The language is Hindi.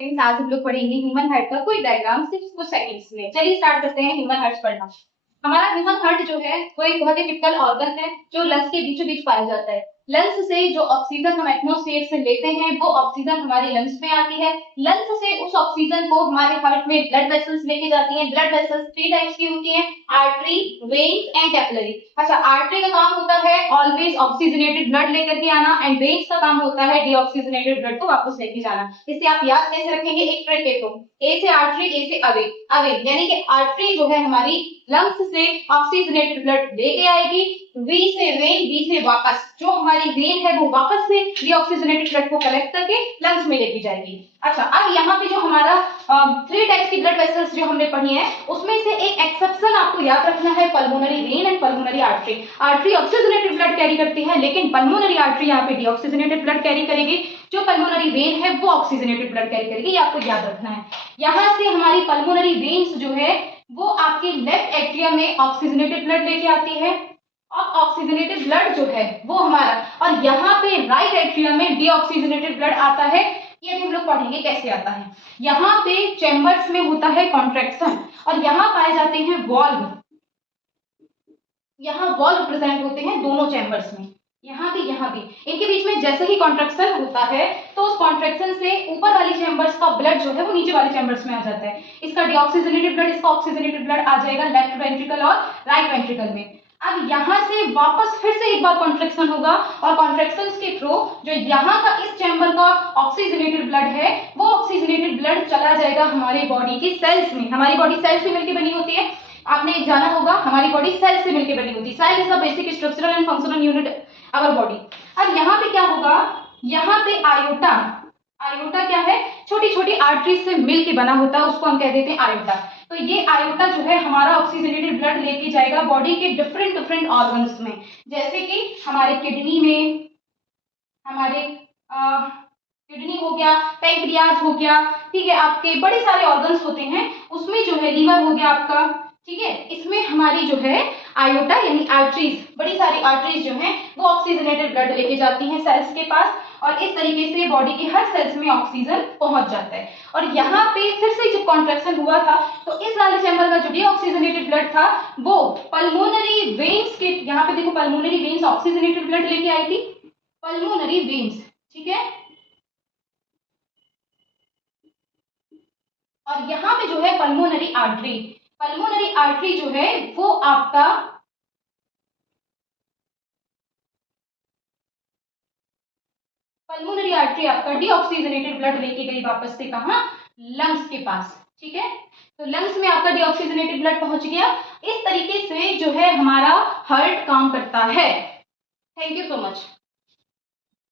फ्रेंड्स, आज हम लोग पढ़ेंगे ह्यूमन हार्ट का कोई डायग्राम सिर्फ कुछ सेकंड्स में। चलिए स्टार्ट करते हैं ह्यूमन हार्ट पढ़ना। हमारा ह्यूमन हार्ट जो है वो एक बहुत ही टिपिकल ऑर्गन है जो लंग्स के बीचों बीच पाया जाता है। लंग्स से जो ऑक्सीजन हम एटमॉस्फेयर से लेते हैं वो ऑक्सीजन हमारे लंग्स में आती है। लंग्स से उस ऑक्सीजन को हमारे हार्ट में ब्लड वेसल्स लेके जाती हैं। ब्लड वेसल्स 3 टाइप्स की होती हैं, आर्टरी, वेन्स एंड कैपिलरी। अच्छा, आर्टरी का काम होता है ऑलवेज ऑक्सीजनेटेड ब्लड लेकर के आना एंड वेन्स का काम होता है डीऑक्सीजनेटेड ब्लड को वापस लेके जाना। इससे आप याद कैसे रखेंगे, एक ट्रिक है तो ए से आर्टरी, ए से अवे। अवे यानी कि आर्टरी जो है हमारी लंग्स से ऑक्सीजनेटेड ब्लड लेके आएगी, वी से वेन, वी से वापस जो हमारी वेन है वो वापस से डीऑक्सीजनेटेड ब्लड को कलेक्ट करके लंग्स में लेके जाएगी। अच्छा, अब यहाँ पे जो हमारा 3 टाइप्स की ब्लड वेसल्स जो हमने पढ़ी है उसमें से एक एक्सेप्शन आपको याद रखना है, pulmonary vein and pulmonary artery. Artery oxygenated blood carry करती है लेकिन पल्मोनरी आर्टरी यहाँ पे डीऑक्सीजनेटेड ब्लड कैरी करेगी। जो पल्मोनरी वेन है वो ऑक्सीजनेटेड ब्लड कैरी करेगी, ये आपको याद रखना है। यहाँ से हमारी पल्मोनरी वेन्स जो है वो आपके लेफ्ट एट्रियम में ऑक्सीजनेटेड ब्लड लेके आती है। अब ऑक्सीजनेटेड ब्लड जो है वो हमारा, और यहाँ पे राइट एट्रियम में डीऑक्सीजनेटेड ब्लड आता है। ये भी हम लोग पढ़ेंगे कैसे आता है। यहाँ पे चैम्बर्स में होता है कॉन्ट्रैक्शन और यहाँ पाए जाते हैं वॉल्व। यहाँ वॉल्व प्रेजेंट होते हैं दोनों चैम्बर्स में, यहाँ भी इनके बीच में जैसे ही कॉन्ट्रैक्शन होता है तो उस कॉन्ट्रैक्शन से ऊपर वाली चैम्बर्स का ब्लड जो है वो नीचे वाले चैम्बर्स में आ जाता है। इसका डीऑक्सीजनेटेड ब्लड, इसका ऑक्सीजनेटेड ब्लड आ जाएगा लेफ्ट वेंट्रिकल और राइट वेंट्रिकल में। अब यहाँ से वापस फिर से एक बार कॉन्ट्रैक्शन होगा और कॉन्ट्रैक्शन के थ्रू जो यहाँ का इस चैम्बर का ऑक्सीजनेटेड ब्लड है वो ऑक्सीजनेटेड ब्लड चला जाएगा हमारे बॉडी की सेल्स में। हमारी बॉडी सेल्स से मिलकर बनी होती है, आपने जाना होगा हमारी बॉडी सेल से मिलकर बनी होती है। Cell is the basic structural and functional unit our body. अब यहाँ पे क्या होगा, यहाँ पे आयोटा, आयोटा क्या है, छोटी छोटी आर्टरीज से मिलके बना होता है, उसको हम कह देते हैं आयोटा। तो ये आयोटा जो है हमारा ऑक्सीजनेटेड ब्लड लेके जाएगा बॉडी के डिफरेंट डिफरेंट ऑर्गन्स में, जैसे कि हमारे किडनी में, हमारे किडनी हो गया, पैंक्रियाज हो गया, ठीक है, आपके बड़े सारे ऑर्गन्स होते हैं उसमें जो है लीवर हो गया आपका, ठीक है, इसमें हमारी जो है आयोटा यानी आर्टरीज, बड़ी सारी आर्टरीज जो हैं वो ऑक्सीजनेटेड ब्लड लेके जाती हैं सेल्स के पास और इस तरीके से बॉडी के हर सेल्स में ऑक्सीजन पहुंच जाता है। और यहाँ पे फिर से जब कॉन्ट्रैक्शन हुआ था तो इस वाले चैम्बर का जो डीऑक्सीजनेटेड ब्लड था वो पल्मोनरी वेन्स के, यहाँ पे देखो पल्मोनरी वेन्स ऑक्सीजनेटेड ब्लड लेके आई थी, पल्मोनरी वेन्स, ठीक है। और यहाँ पे जो है पल्मोनरी आर्टरी, पल्मोनरी आर्टरी जो है वो आपका पल्मोनरी आर्टरी आपका डीऑक्सीजनेटेड ब्लड लेके गई वापस से कहां, लंग्स के पास, ठीक है। तो लंग्स में आपका डीऑक्सीजनेटेड ब्लड पहुंच गया। इस तरीके से जो है हमारा हार्ट काम करता है। Thank you so much.